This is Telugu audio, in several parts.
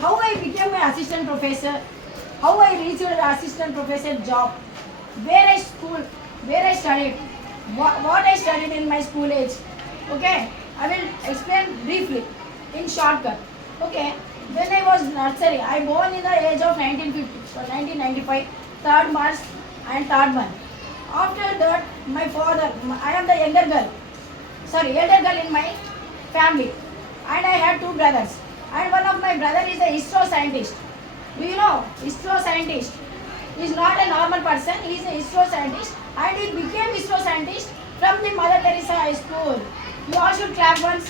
how I became an assistant professor, how I reached an assistant professor job, where I studied, what I studied in my school age. Okay, I will explain briefly in shortcut. Okay, when I was nursery, I born in the age of 1995, 3rd March and 3rd month. After that, my father, I am the elder girl in my family, and I had two brothers. And one of my brother is a ISRO scientist. Do you know ISRO scientist? He is not a normal person. He is a ISRO scientist, and he became ISRO scientist from the Mother Teresa High School. You all should clap once.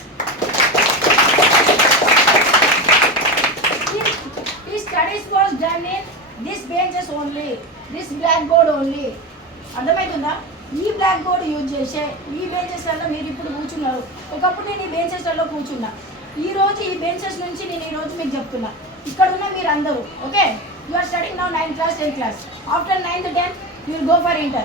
His studies was done in this benches only, this blackboard only. అర్థమవుతుందా? ఈ బ్లాక్ బోర్డ్ యూజ్ చేసే ఈ బెంచెస్లలో మీరు ఇప్పుడు కూర్చున్నారు. ఒకప్పుడు నేను ఈ బెంచెస్లలో కూర్చున్నా. ఈరోజు ఈ బెంచెస్ నుంచి నేను ఈరోజు మీకు చెప్తున్నా. ఇక్కడ ఉన్న మీరు అందరూ okay, you are studying now 9th class, 10th class. After 9th 10th you will go for inter.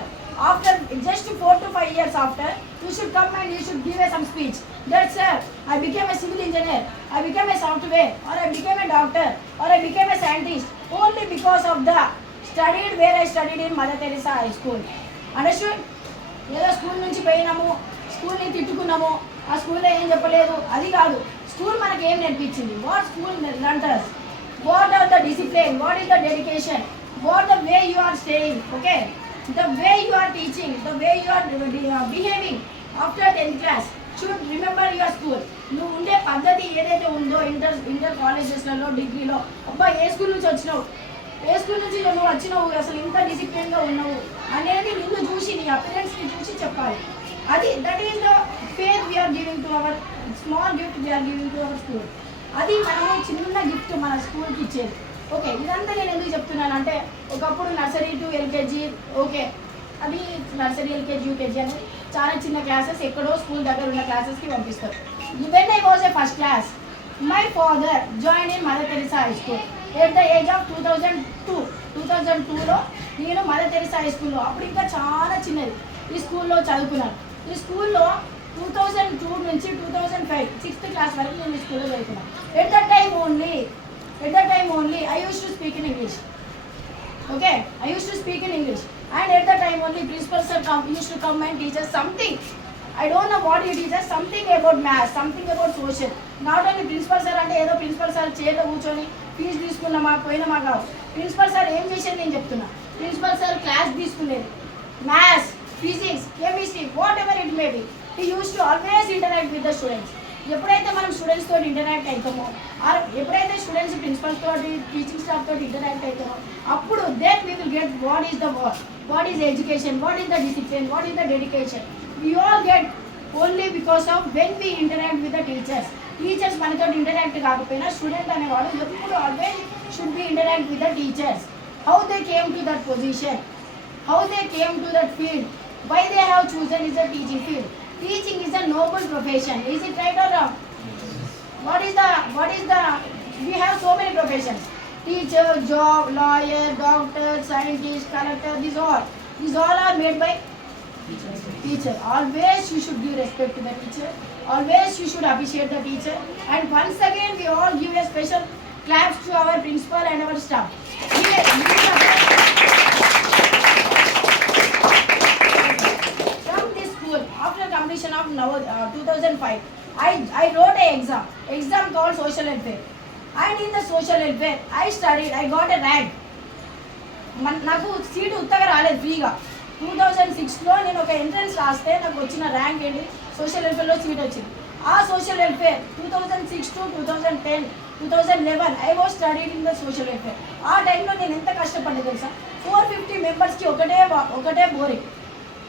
After just 4 to 5 years after, you should come and you should give some speech. That sir, I became a civil engineer, I became a software, or I became a doctor, or I became a scientist only because of the studied where I studied in Mother Teresa High School. Understood? ఏదో స్కూల్ నుంచి పోయినాము, స్కూల్ని తిట్టుకున్నాము, ఆ స్కూల్లో ఏం చెప్పలేదు, అది కాదు. స్కూల్ మనకి ఏం నేర్పించింది? What school learns, what are the discipline, what is the dedication, what the way you are staying, okay, the way you are teaching, the way you are behaving after 10th class should remember your school. నువ్వు ఉండే పద్ధతి ఏదైతే ఉందో ఇంటర్ కాలేజెస్లలో డిగ్రీలో, అబ్బా ఏ స్కూల్ నుంచి వచ్చినావు, ఏ స్కూల్ నుంచి నువ్వు వచ్చినావు, అసలు ఇంత డిసిప్లిన్గా ఉన్నావు అనేది నిన్ను చూసి నీ అపిరెన్స్ని చూసి చెప్పాలి. అది that is the faith we are giving to our small gift we are giving to our school. అది మనము చిన్న గిఫ్ట్ మన స్కూల్కి ఇచ్చేది. ఓకే, ఇదంతా నేను ఎందుకు చెప్తున్నాను అంటే, ఒకప్పుడు నర్సరీ టు ఎల్కేజీ, ఓకే, అది నర్సరీ ఎల్కేజీ యూకేజీ అనేది చాలా చిన్న క్లాసెస్, ఎక్కడో స్కూల్ దగ్గర ఉన్న క్లాసెస్కి పంపిస్తారు. When I was a first class, my father join in mother Teresa high school at the age of 2002లో నేను మదర్ తెరిసా హై స్కూల్లో, అప్పుడు ఇంకా చాలా చిన్నది, ఈ స్కూల్లో చదువుకున్నాను. ఈ స్కూల్లో 2002 నుంచి 2005 6th class వరకు నేను ఈ స్కూల్లో చదువుకున్నాను. At the time only I used to speak in English. Okay, I used to speak in English, and at the time only principal sir used to come and teach us something. I don't know what he teaches, something about math, something about social. Not only principal sir అంటే ఏదో ప్రిన్సిపల్ సార్ చేతిలో కూర్చొని ఫీజు తీసుకున్నామా పోయినామా కాదు. ప్రిన్సిపల్ సార్ ఏం చేసేది నేను చెప్తున్నా. ప్రిన్సిపల్ సార్ క్లాస్ తీసుకునేది, maths, physics, chemistry, whatever it may be, he use to always interact with the students. ఎప్పుడైతే మనం స్టూడెంట్స్ తోటి ఇంటరాక్ట్ అవుతామో, ఎప్పుడైతే స్టూడెంట్స్ ప్రిన్సిపల్స్ తోటి టీచింగ్ స్టాఫ్ తోటి ఇంటరాక్ట్ అవుతామో, అప్పుడు then we will get what is the what is education, what is the discipline, what is the dedication. We all get only because of when we interact with the teachers. Teachers మనతో ఇంటరాక్ట్ కాకపోయినా స్టూడెంట్ అనేవాడు ఎప్పుడు always should be interact with the teachers. How they came to that position, how they came to that field, why they have chosen is a teaching field. Teaching is a noble profession. Is it right or wrong? What is the we have so many professions: teacher, job, lawyer, doctor, scientist, collector. These all are made by teacher. Always you should give respect to the teacher, always you should appreciate the teacher, and once again we all give a special claps to our principal and our staff. From this school, after completion of 2005, I wrote an exam called social welfare, and in the social welfare I studied, I got a rank. నాకు సీటు ఉత్తగా రాలేదు ఫ్రీగా. 2006లో నేను ఒక ఎంట్రన్స్ రాస్తే నాకు వచ్చిన ర్యాంక్ ఏంటి, సోషల్ వెల్ఫేర్లో సీట్ వచ్చింది. ఆ social welfare 2006 to 2010 2011 I was studied in the social welfare. ఆ టైంలో నేను ఎంత కష్టపడ్డా తెలుసా. 450 మెంబర్స్కి ఒకటే boring,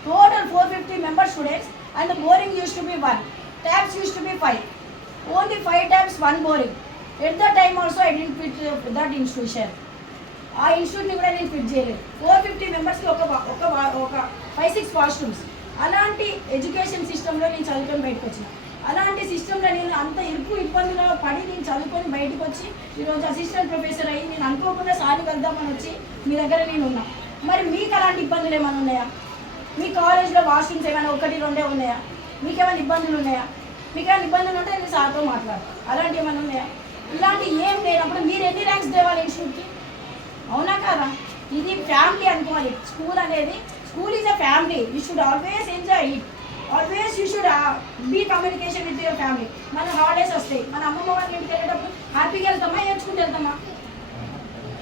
total 450 member students, and boring use to be 1, taps use to be 5, only 5 taps 1 boring. At the time also I didn't fit that institution. ఆ ఇన్స్టిట్యూట్ని కూడా నేను ఫిట్ చేయలేదు. 450 మెంబర్స్కి ఒక 5-6 వాష్రూమ్స్. అలాంటి ఎడ్యుకేషన్ సిస్టంలో నేను చదువుకొని బయటకు వచ్చిన. అలాంటి సిస్టంలో నేను అంత ఇబ్బందిలో పడి నేను చదువుకొని బయటకు వచ్చి ఈరోజు అసిస్టెంట్ ప్రొఫెసర్ అయ్యి నేను అనుకోకుండా సార్ని కలుద్దామని వచ్చి మీ దగ్గర నేను ఉన్నా. మరి మీకు అలాంటి ఇబ్బందులు ఏమైనా ఉన్నాయా? మీ కాలేజ్లో వాష్రూమ్స్ ఏమైనా 1-2 ఉన్నాయా? మీకేమైనా ఇబ్బందులు ఉన్నాయా? మీకేమైనా ఇబ్బందులు ఉంటే నేను సార్తో మాట్లాడతాను. అలాంటివి ఏమైనా ఉన్నాయా? ఇలాంటి ఏం లేనప్పుడు మీరు కాదా? ఇది ఫ్యామిలీ అనుకోవాలి. స్కూల్ అనేది, school is a family. You should always enjoy it. Always you should be communication with your family. మన హాలిడేస్ వస్తాయి, మన అమ్మమ్మ వాళ్ళ ఇంటికి వెళ్ళేటప్పుడు హ్యాపీగా వెళ్తామా, ఏడ్చుకుంటూ వెళ్తామా?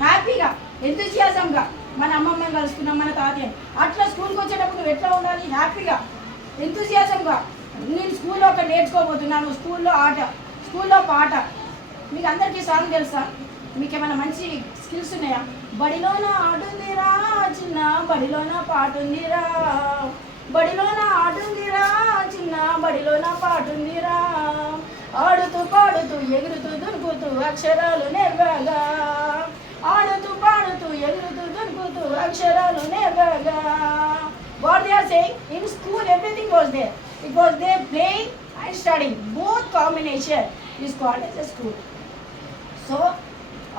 హ్యాపీగా, ఎంతూజియాజంగా మన అమ్మమ్మని కలుసుకున్నాం, మన తాతయ్యని. అట్లా స్కూల్కి వచ్చేటప్పుడు నువ్వు ఎట్లా ఉండాలి? హ్యాపీగా, ఎంతూజియాజంగా. నేను స్కూల్లో ఒక నేర్చుకోబోతున్నాను, స్కూల్లో ఆట, స్కూల్లో పాట. మీకు అందరికీ సాంగ్ తెలుసా? మీకు ఏమైనా మంచి స్కిల్స్ ఉన్నాయా? బడిలోన ఆడుందిరా చిన్న, బడిలోన పాటుందిరా, బడిలోన ఆడుందిరా చిన్న, బడిలోన పాటుందిరా, ఆడుతూ పాడుతూ ఎగురుతూ దునుకుతూ అక్షరాలు నేర్వగా, ఆడుతూ పాడుతూ ఎగురుతూ దునుకుతూ అక్షరాలు నేర్వగా. What they are saying, in school everything was there. It was there playing and studying. Both combination is called as a school. So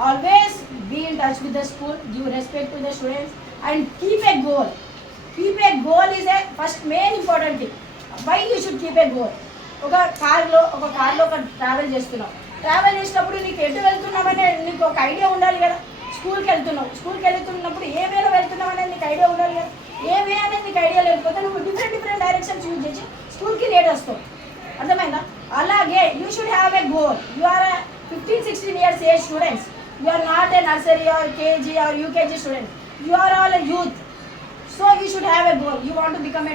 always be in touch with the school, give respect to the students and keep a goal. Keep a goal is a first main important thing. Why you should keep a goal? ఒక కార్లో ఒక ట్రావెల్ చేస్తున్నావు. ట్రావెల్ చేసినప్పుడు నీకు ఎటు వెళ్తున్నావనే నీకు ఒక ఐడియా ఉండాలి కదా. స్కూల్కి వెళ్తున్నప్పుడు ఏ వేలో వెళ్తున్నావు అనేది నీకు ఐడియా ఉండాలి కదా. ఏ వే అనేది నీకు ఐడియా లేకపోతే నువ్వు డిఫరెంట్ డైరెక్షన్స్ యూజ్ చేసి స్కూల్కి లేట్ వస్తావు. అర్థమైందా? అలాగే you should have a goal. You are 15-16 years age students. You are not a nursery or KG or UKG students. You are all a youth. So you should have a goal. You want to become a